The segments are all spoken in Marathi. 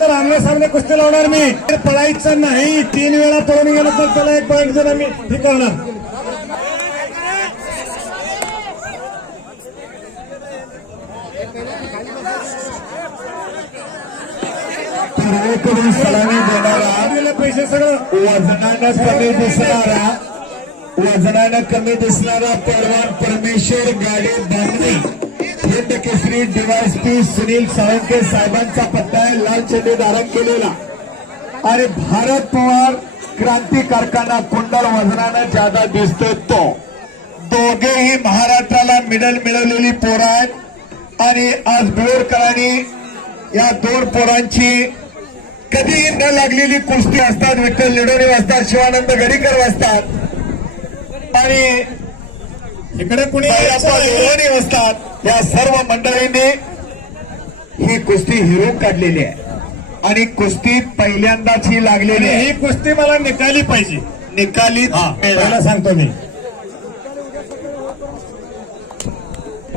तर आमने सामने कुस्ती लावणार मी. पळायचं नाही. तीन वेळा पळून गेलो तर त्याला एक पॉईंट जर आम्ही हे करणार. पूर्वेकडून सलामी देणारा पैसे सगळं. वजनानं कमी दिसणारा वजनानं कमी दिसणारा परवान परमेश्वर गाडी बांधली. हिंद केसरी डीवायसपी सुनील साळुंके साहेबांचा पत्ता आहे. लाल चेंडू धारण केलेला. आणि भारत पवार क्रांती कारखाना कुंडल वजनानं ज्यादा दिसतोय तो. दोघेही महाराष्ट्राला मेडल मिळवलेली पोरं आहेत. आणि आज बिळोरकरांनी या दोन पोरांची कधी न लागलेली कुस्ती असतात विठ्ठल निडोरे वाजतात शिवानंद गडीकर वाजतात. आणि इकडे कुणी बाळाप्पा देवानी वाजतात या सर्व मंडळींनी ही कुस्ती हिरून काढलेली आहे. आणि कुस्ती पहिल्यांदाच ही लागलेली आहे. ही कुस्ती मला निकाली पाहिजे. निकाली पहिला सांगतो मी.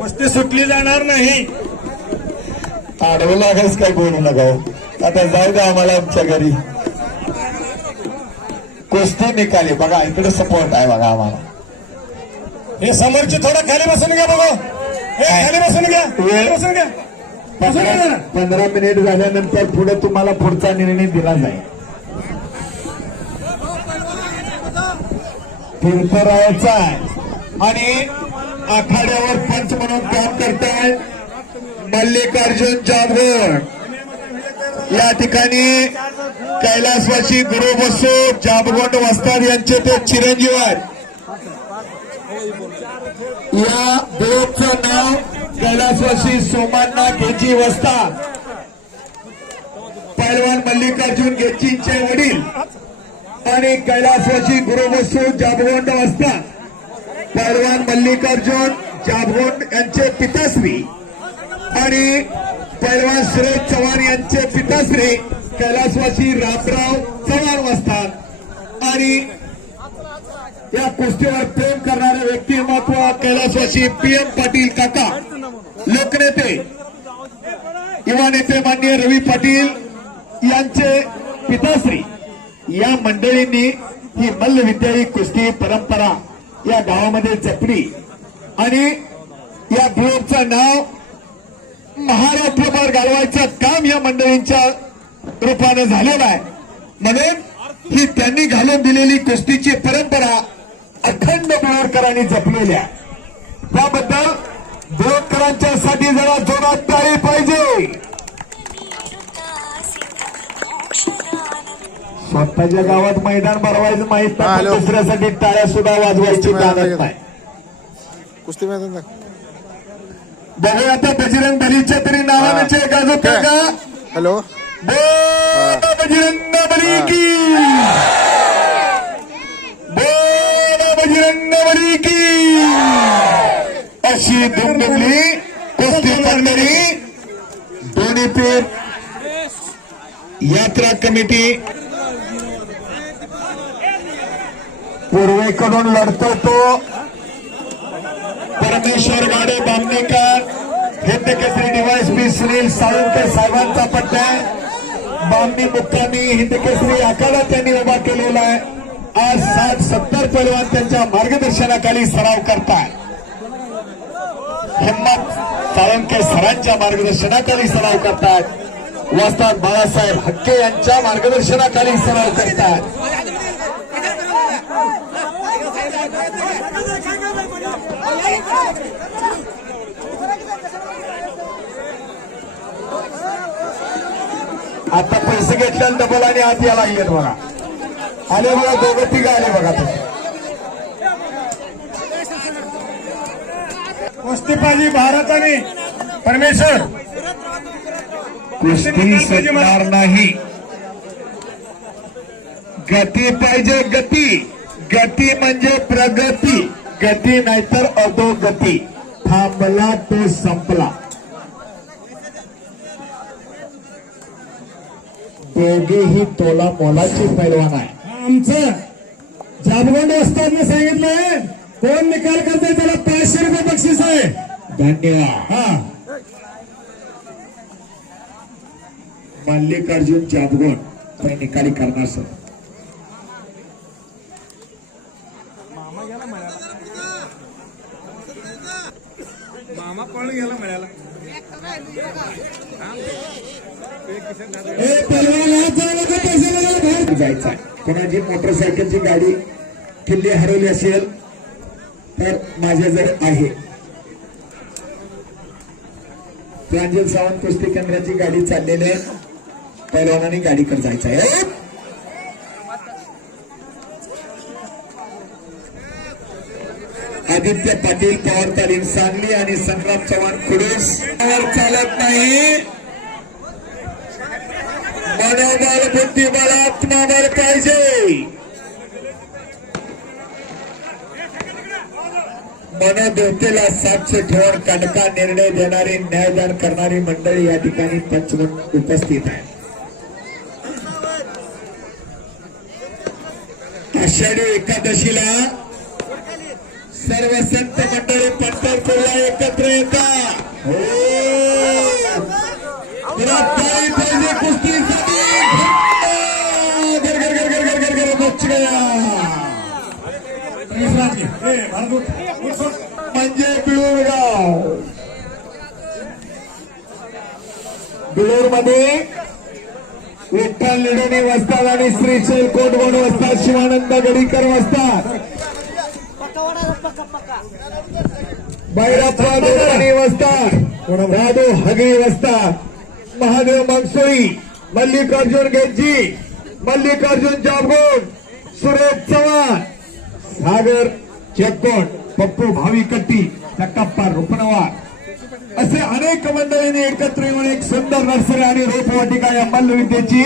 कुस्ती सुटली जाणार नाही. आडवं लागेल काय बोलू नका हो. आता जाऊ द्या आम्हाला आमच्या घरी. कुस्ती निकाली. बघा इकडे सपोर्ट आहे बघा आम्हाला. हे समोरची थोडं खाली बसून घ्या बघा. पंधरा मिनिट झाल्यानंतर पुढे तुम्हाला पुढचा निर्णय दिला जाईल. तीर्थरायाचा आहे. आणि आखाड्यावर पंच म्हणून काम करतायत मल्लिकार्जुन जाधवर या ठिकाणी कैलासवासी गुरु बसू जाबगोंड वस्ताद यांचे ते चिरंजीव आहेत. या देवचं नाव कैलासवासी सोमांना घेची वस्ता. पैलवान मल्लिकार्जुन घेचींचे वडील आणि कैलासवासी गुरुवसू जाबगोंड वस्ताद पैलवान मल्लिकार्जुन जाबगोंड यांचे पिताश्री आणि पैलवान सुरेश चव्हाण यांचे पिताश्री कैलासवासी रामराव चव्हाण वस्ताद आणि या कुस्तीवर प्रेम करणारे व्यक्तिमत्व कैलासवासी पी एम पाटील काका लोकनेते युवा नेते माननीय रवी पाटील यांचे पिताश्री या मंडळींनी ही मल्लविद्या ही कुस्ती परंपरा या गावामध्ये जपली. आणि या ग्रुपचं नाव महाराष्ट्रभर घालवायचं काम या मंडळींच्या रूपानं झालेलं आहे. म्हणून ही त्यांनी घालून दिलेली कुस्तीची परंपरा अखंड बिळोरकरांनी जपलेली आहे त्याबद्दल बिळोरकरांच्या साठी जरा जोरात टाळी पाहिजे. स्वतःच्या गावात मैदान भरवायचं माहीत नाही. पण दुसऱ्यासाठी टाळ्या सुद्धा वाजवायची नाही. कुस्ती मैदान. बघूया आता बजरंग बलीच्या तरी नावाने एक? का हॅलो. बजरंग बली की. बली की। अशी दुमदुमली कुस्ती मंडळी दोन्ही पेर यात्रा कमिटी। पूर्वेकडून लढतो तो। परमेश्वर गाडे बामणेकर हिंद केसरी डिवाइस पी सुनील साळुंके साहेबांचा पट्टा आहे. बामणी मुक्कामी हिंद केसरी आखाडा त्यांनी उभा केलेला आहे. आज साठ सत्तर पैलवान त्यांच्या मार्गदर्शनाखाली सराव करतात हिम्मत साळंके सरांच्या मार्गदर्शनाखाली सराव करतात वस्ताद बाळासाहेब हक्के यांच्या मार्गदर्शनाखाली सराव करतात आता पैसे घेतल्यानंतर डबल आणि आत याला लागलेत बघा. आले बघा दोघं तिघ आले बघा तसे कुस्ती पाहिजे भारत आणि परमेश्वर. कुस्ती सुटणार नाही. गती पाहिजे गती. गती म्हणजे प्रगती. गती नाहीतर अधोगती. थांबला तो संपला. दोघेही तोला मोलाची पैलवान आहे. आमचं जाबगोंड वस्तादने सांगितलंय कोण निकाल करतोय त्याला पाचशे रुपये धन्यवाद. हा. मल्लिकार्जुन जाबगोन ते निकाली करणार सर. मामा पळून गेला म्हणाला ए पहलवान हात जायचा आहे. कोणाची मोटरसायकलची गाडी किल्ली हरवली असेल तर माझ्या जर आहे. प्रांजल सावंत कुस्ती केंद्राची गाडी चाललेली आहे. पैलवानाने गाडीकडे जायचं आहे. आदित्य पाटील पवार तालीम सांगली आणि संग्राम चव्हाण खुडूस चालत नाही. मनोबल बुद्धिबळ आत्माबल पाहिजे मनोदेवतेला साक्ष ठेवून कडका निर्णय देणारी न्यायदान करणारी मंडळी या ठिकाणी पंचमन उपस्थित आहे. आषाढी एकादशीला सर्व संत मंडळी पंढरपूरला एकत्र येतात म्हणजे बिळूरगाव. बिळूरमध्ये विठ्ठल निडणे वसतात आणि श्रीशैल कोटगोड वसतात शिवानंद गडीकर वसतात बैरप्पा दोरवाणी वसतात राधू हगरी वसतात महादेव मनसोई मल्लिकार्जुन गेंजी मल्लिकार्जुन जाबगोड सुरेश चव्हाण. सागर चेकोट पप्पू भावी कट्टी चक्काप्पा रुपनवार. असे अनेक मंडळींनी एकत्र येऊन एक सुंदर नर्सरी आणि रोपवाटिका या मल्लविद्येची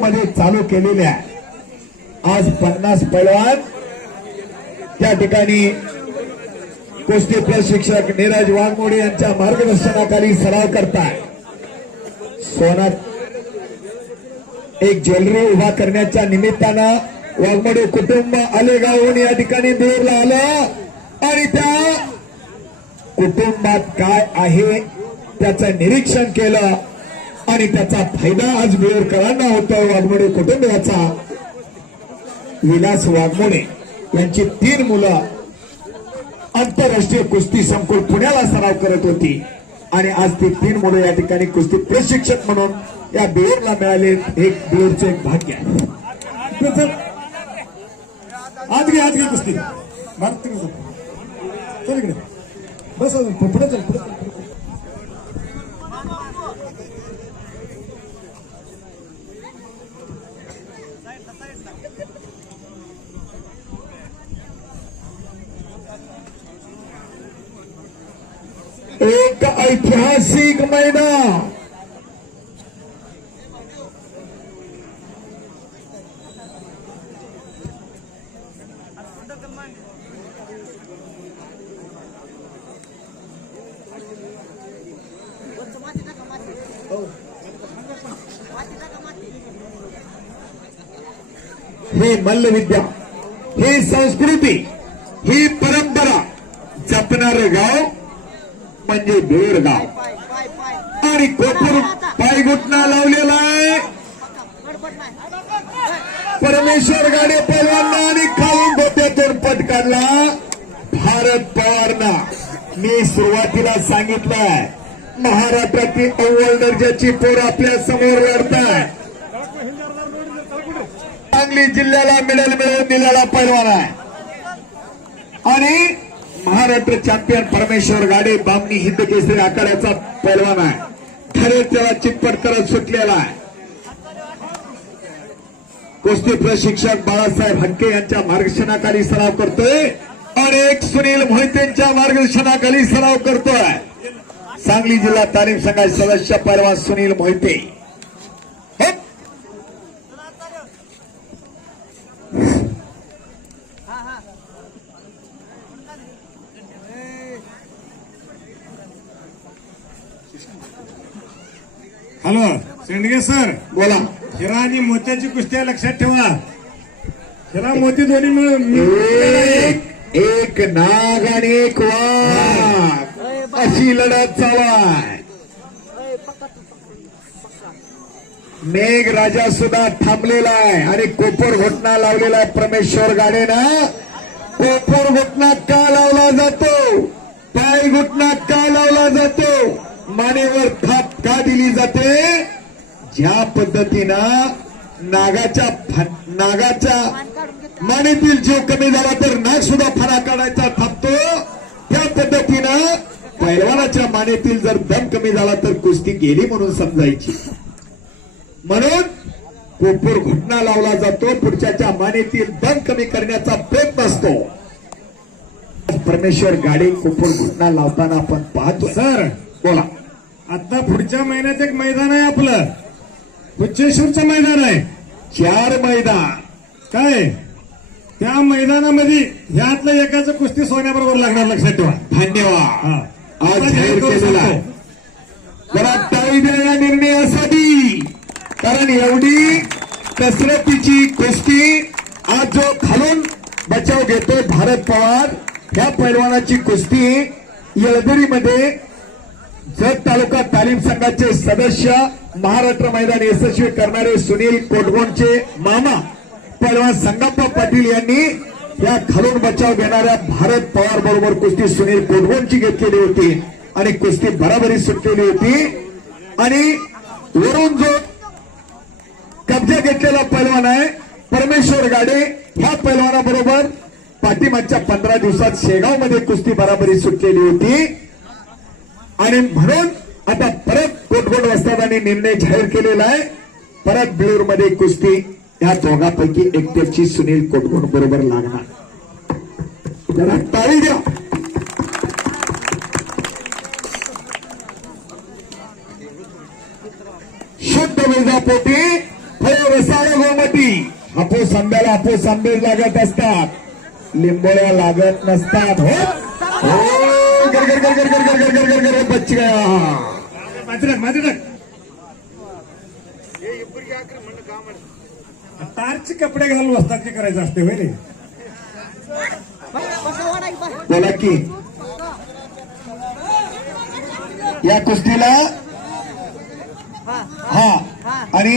मध्ये चालू केलेली आहे. आज पन्नास पैलवान त्या ठिकाणी कुस्ती प्रशिक्षक नीरज वाघमोडे यांच्या मार्गदर्शनाखाली सराव करतात सोनात एक ज्वेलरी उभा करण्याच्या निमित्तानं वाघमडे कुटुंब आलेगावहून या ठिकाणी दूरला आलं. आणि त्या कुटुंबात काय आहे त्याचं निरीक्षण केलं. आणि त्याचा फायदा आज बिळूरकरांना होतो वाघमोडे कुटुंबाचा. विलास वाघमोडे यांची तीन मुलं आंतरराष्ट्रीय कुस्ती संकुल पुण्याला सराव करत होती. आणि आज ती तीन मुलं या ठिकाणी कुस्ती प्रशिक्षक म्हणून या बिळूरला मिळाले एक बिळूरचं एक भाग्य आहे. चल, चल. आत घे कुस्ती भारत तिकडे चल. इकडे बस पुढे चल पुढे एक ऐतिहासिक मैदान ही मल्लविद्या ही संस्कृती ही परंपरा जपणार गाव म्हणजे बेर गाव आणि कोपर पायगुटना लावलेला आहे. परमेश्वर गाडे पहलवानना आणि खाऊन गोट्यातून पटकाडला भारत पवारना मी सुरुवातीला सांगितलंय महाराष्ट्रातील अव्वल दर्जाची पोर आपल्यासमोर लढताय सांगली जिल्ह्याला मेडल मिळवून दिलेला पैलवान आहे. आणि महाराष्ट्र चॅम्पियन परमेश्वर गाडे बामणी हिंद केसरी आखाड्याचा पैलवान आहे. खरे त्याला चितपट करत सुटलेला आहे. कुस्ती प्रशिक्षक बाळासाहेब हटके यांच्या मार्गदर्शनाखाली सराव करतोय. आणि एक सुनील मोहितेंच्या मार्गदर्शनाखाली सराव करतोय. सांगली जिल्हा तालीम संघाचे सदस्य पैलवान सुनील मोहिते हे हॅलो शेंडगे सर बोला. हिरा आणि मोत्याची कुस्त्या लक्षात ठेवा. हिरा मोती दोन्ही मिळून मिळून एक एक नाग आणि एक वाघ. अशी लढत चालू आहे मेघ राजा सुद्धा थांबलेला आहे आणि कोपर घोटणा लावलेला आहे परमेश्वर गाडेनं. कोपर घोटणा का लावला जातो? पाय घोटणा का लावला जातो? मानेवर थाप का दिली जाते? ज्या पद्धतीनं नागाच्या नागाच्या मानेतील जीव कमी झाला तर नाग सुद्धा फणा काढायचा थांबतो त्या पद्धतीनं पैलवानाच्या मानेतील जर दम कमी झाला तर कुस्ती गेली म्हणून समजायची. म्हणून कोपूर घुटणा लावला जातो पुढच्याच्या मानेतील दम कमी करण्याचा प्रयत्न असतो. परमेश्वर गाडी कोपूर घुटणा लावताना आपण पाहतो. सर बोला. आता पुढच्या महिन्यात एक मैदान आहे आपलं. उच्चेश्वरचं मैदान आहे. चार मैदान. काय? त्या मैदानामध्ये ह्यातलं एकाचं कुस्ती सोन्याबरोबर लागणार लक्षात ठेवा. धन्यवाद. हा. जरा टाळी द्या या निर्णयासाठी कारण एवढी कसरतीची कुस्ती आज जो खालून बचाव घेतोय भारत पवार ह्या पैलवानाची कुस्ती येळदरीमध्ये जत तालुका तालीम संघाचे सदस्य महाराष्ट्र मैदान यशस्वी करणारे सुनील कोटगोंडचे मामा पैलवान संगप्पा पाटील यांनी या खालून बचाव घेणाऱ्या भारत पवार बरोबर कुस्ती सुनील कोटगोंडची घेतलेली होती आणि कुस्ती बराबरी सुटलेली होती. आणि वरून जो कब्जा घेतलेला पैलवान आहे परमेश्वर गाडे ह्या पैलवानाबरोबर पाठीमागच्या पंधरा दिवसात शेगावमध्ये कुस्ती बराबरी सुटलेली होती. आणि म्हणून आता परत कोटकोट वस्तादांनी निर्णय जाहीर केलेला आहे. परत बिळूरमध्ये कुस्ती या दोघांपैकी एकट्याची सुनील कोटकोट बरोबर लागणार. जरा टाळी द्या. शुद्ध मिर्जापोटी फळ रसाळ गोमटी हापूस आंब्याला हापूस आंबे लागत असतात. लिंबोळ्या लागत नसतात हो? हो? कर कर कर कर कर कर गर गर गर गर गर बच गया माती टाक माती टाक तारचे कपडे घालून असतात ते करायचं असते होय रे बोला की. या कुस्तीला हा. आणि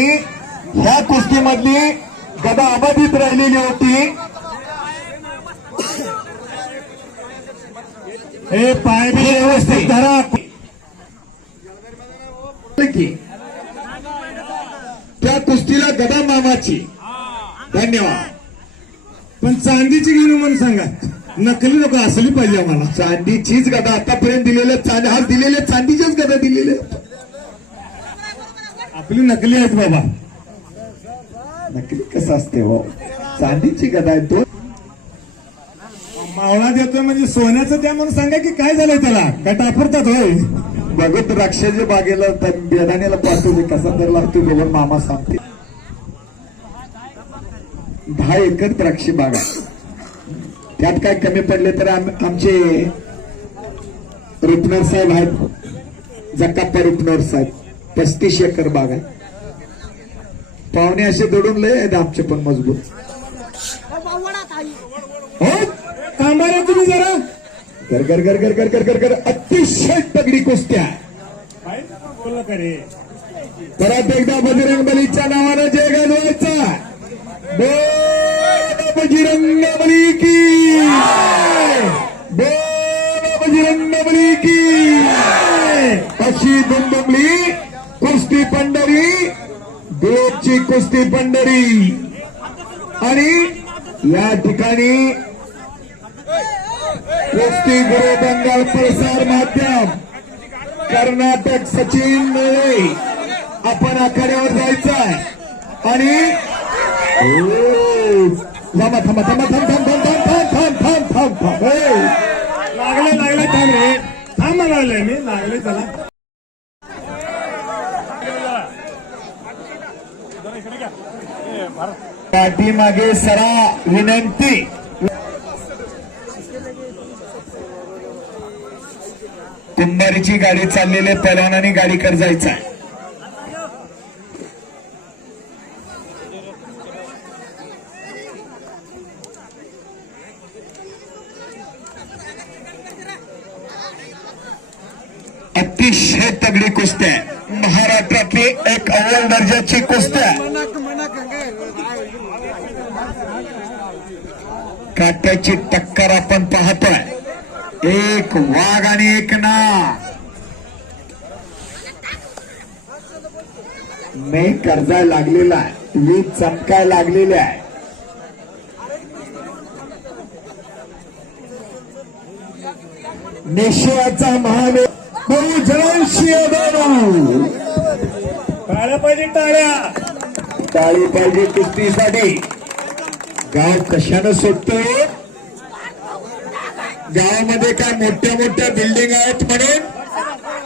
ह्या कुस्तीमधली गदा अबाधित राहिलेली होती. हे पाय बी व्यवस्थित धरा. की? त्या कुस्तीला गदा मामाची. धन्यवाद. पण चांदीची घेऊन म्हणून सांगा. नकली नको असली पाहिजे आम्हाला. चांदीचीच गदा आतापर्यंत दिलेल्या चांदी हा दिलेल्या चांदीच्याच गदा दिलेल्या आपली नकली आहेत बाबा. नकली कसं असते हो? चांदीची गदा आहे. दोन मावळा देतोय म्हणजे सोन्याचं द्या म्हणून सांगा की काय झालंय त्याला? काय टाफरतात होय? बघत द्राक्षाच्या बागेला त्या बेदाण्याला पाठवले कसा दर लागतो बघून मामा सांगते. दहा एकर द्राक्ष बाग. आहे त्यात काय कमी पडले तर आम- आमचे रुपनर साहेब आहेत. जक्काप्पा रुपनर साहेब. पस्तीस एकर बाग आहे. पाहुणे असे दडून लय आहेत आमचे पण मजबूत. हो? थांबा रे तुम्ही जरा. कर कर कर कर कर कर कर कर अतिशय तगडी कुस्ती आहे. बोललं परत एकदा बजरंग बलीच्या नावानं जय गाजवायचा बोल बजरंग बली की. बोल बजरंग बली की. अशी दुमदुमली कुस्ती पंढरी देवची कुस्ती पंढरी. आणि या ठिकाणी कुस्ती गुरु बंगाल प्रसार माध्यम कर्नाटक सचिन मुळे आपण आखाड्यावर जायचं आहे आणि थांबा थांबा थांबा थांब थांब थांब थांब थांब थांब थांब थांब थांब ए, लागले लागले थांब रे. थांब लागले मी. लागले चला. पाठीमागे सरा विनंती. कुंभारीची गाडी चाललेली पैलवानाने गाडीकडे जायचं आहे अतिशय तगडी कुस्ती आहे. महाराष्ट्रातली एक अव्वल दर्जाची कुस्ती आहे काट्याची टक्कर आपण पाहतोय. एक वाघ आणि एक ना मे कर्जाय लागलेला आहे. वीज चमकाय लागलेली आहे. निश्चयाचा महावे बहुजनांशी टाळ्या पाहिजे टाळ्या. टाळी पाहिजे कुस्तीसाठी. गाव कशानं सुटतोय? गावामध्ये काय मोठ्या मोठ्या बिल्डिंग आहेत म्हणून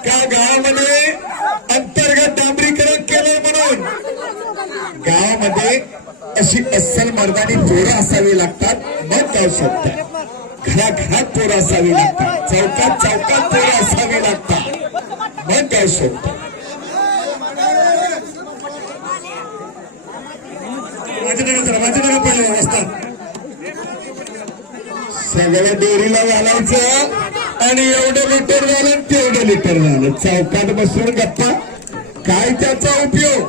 का गावामध्ये अंतर्गत डांबरीकरण केलं म्हणून. गावामध्ये अशी अस्सल मर्दानी पोरं असावी लागतात मग जाऊ शकतात घराघरात पोरं असावी लागतात चौकात चौकात पोरं असावी लागतात मग जाऊ शकतात माझ्या नका माझ्या नका पडले सगळं डेअरीला घालायचं आणि एवढं लिटर झालं तेवढं लिटर झालं चौकात बसून गप्पा. काय त्याचा उपयोग?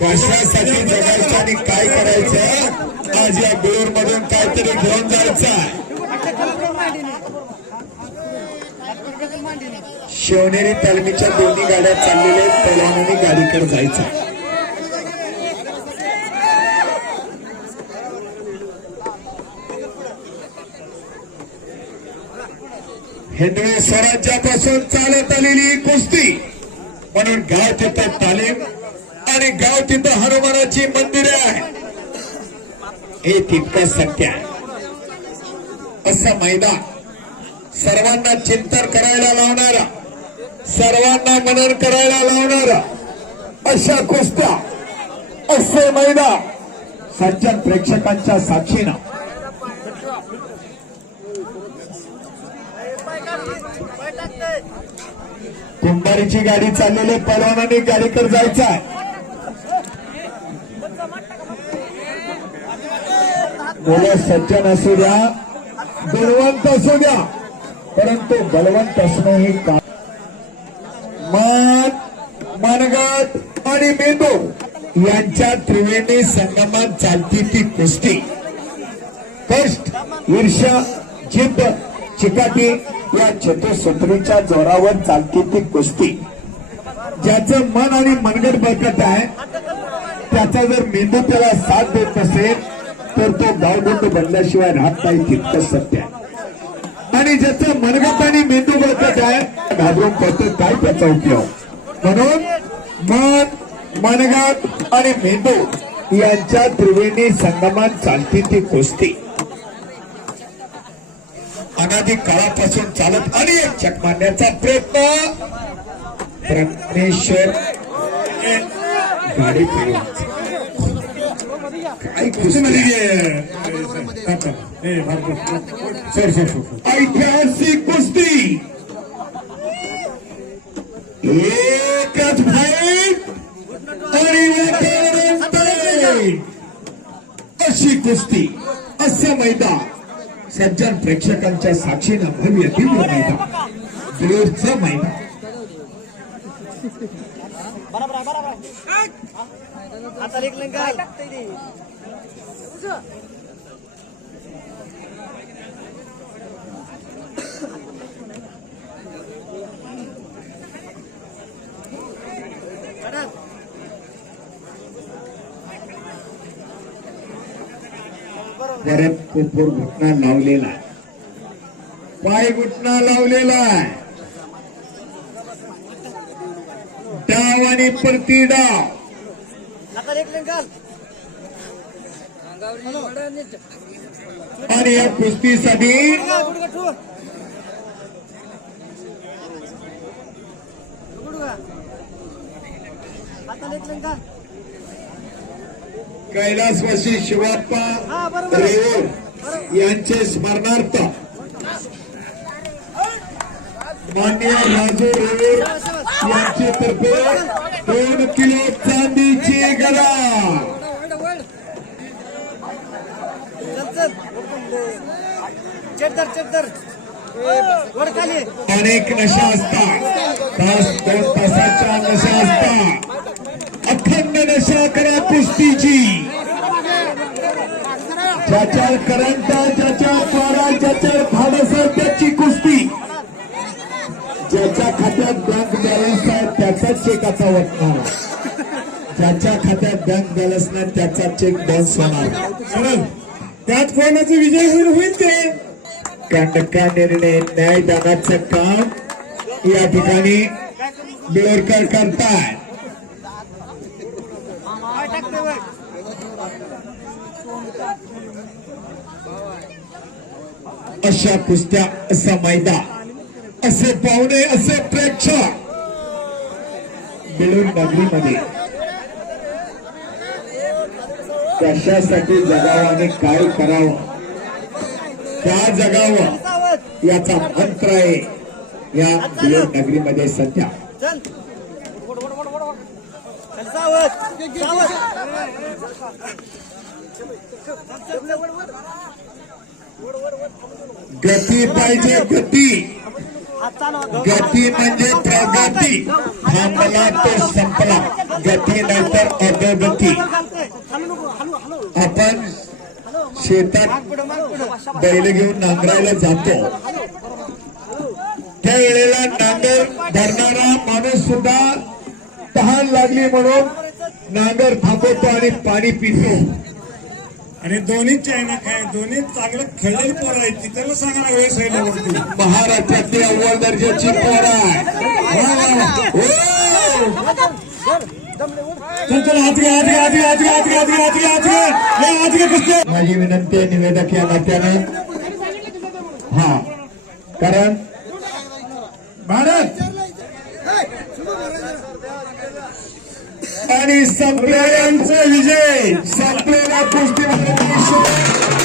कशासाठी जगायचं आणि काय करायचं? आज या गोर मधून काहीतरी घेऊन जायचं शिवनेरी तालमीच्या दोन्ही गाड्या चाललेल्या आहेत. पहिल्याने गाडीकडे जायचं हिंदवी स्वराज्यापासून चालत आलेली ही कुस्ती म्हणून गाव तिथं तालीम आणि गाव तिथं हनुमानाची मंदिरे आहे हे तितकं सत्य आहे. असं मैदान सर्वांना चिंतन करायला लावणारा सर्वांना मनन करायला लावणारा अशा कुस्त्या असे मैदान सज्जन प्रेक्षकांच्या साक्षीनं कुंभारीची गाडी चाललेली परवानाने गाडीकडे जायचं आहे. मुलं सज्जन असू द्या बलवंत असू द्या. परंतु बलवंत असणं हे काम मन मनगट आणि मेंदू यांच्या त्रिवेणी संगमात चालती ती कुस्ती. कष्ट ईर्ष्या जिद्द चिकाटी या चतुसूत्रीच्या जोरावर चालती ती कुस्ती. ज्याचं मन आणि मनगट बळकट आहे त्याचा जर मेंदू त्याला साथ देत नसेल तर तो गावगुंड बनल्याशिवाय राहत नाही तितकं सत्य आहे. आणि ज्याचं मनगट आणि मेंदू बळकट आहे घाबरून पडतो काय त्याचा उपयोग? म्हणून मन मनगट आणि मेंदू यांच्या त्रिवेणी संगमात चालती ती कुस्ती. अनादी काळापासून चालत आणि एक चक मारण्याचा प्रयत्न. परमेश्वर गाडी सर सर ऐतिहासिक कुस्ती एकच आणि तयार. अशी कुस्ती असं मैदान. सज्जन प्रेक्षकांच्या साक्षीनं भव्य दिव्य मैदान. दूरचं मैदान. आता लेख लंका परत कुपूर घुटणा लावलेला आहे. पाय घुटणा लावलेला आहे. डाव आणि परती डाव. आणि या कुस्तीसाठी आता लेख लंका कैलासवासी शिवाप्पा रेवूर यांचे स्मरणार्थ मान्य राजू रेवूर यांचे तर्फे दोन किलो चांदीची गदा. अनेक नशा असतात. तास दोन तासाच्या नशा असतात. नशा करा कुस्तीची. ज्याच्या करंट ज्याच्या द्वारा ज्याच्या धाडस त्याची कुस्ती. ज्याच्या खात्यात बँक बॅलन्स आहे त्याचा चेक आता वाटणार ज्याच्या खात्यात बँक बॅलन्स नाही त्याचा चेक बाउन्स होणार त्यात कोणाचा विजय होईल होईल ते. कांडका निर्णय न्यायदानाचं काम या ठिकाणी बिळोरकर करताय अशा कुस्त्या असा मैदा असे पाहुणे असे प्रेक्षक मिळून नगरीमध्ये कशासाठी जगावं आणि काय करावं त्या जगावं याचा मंत्र आहे या बिळूर नगरीमध्ये सध्या चल चल सावध सावध गती पाहिजे गती. गती म्हणजे प्रगती. थांबला तो संपला. गती नंतर अधोगती. आपण शेतात बैल घेऊन नांगरायला जातो. त्या वेळेला नांगर धरणारा माणूस सुद्धा तहान लागली म्हणून नांगर थांबवतो आणि पाणी पितो. आणि दोन्ही चायना काय दोन्ही चांगलं खेळलेली पोर आहे तिथं त्याला सांगायला वेळ सैन्य बघतील महाराष्ट्रातली अव्वल दर्जाची पोर आहे माझी विनंती आहे निवेदक या नात्याने. हा. कारण भारत! आणि संपलेल्यांचा विजय. संपलेला पुस्तक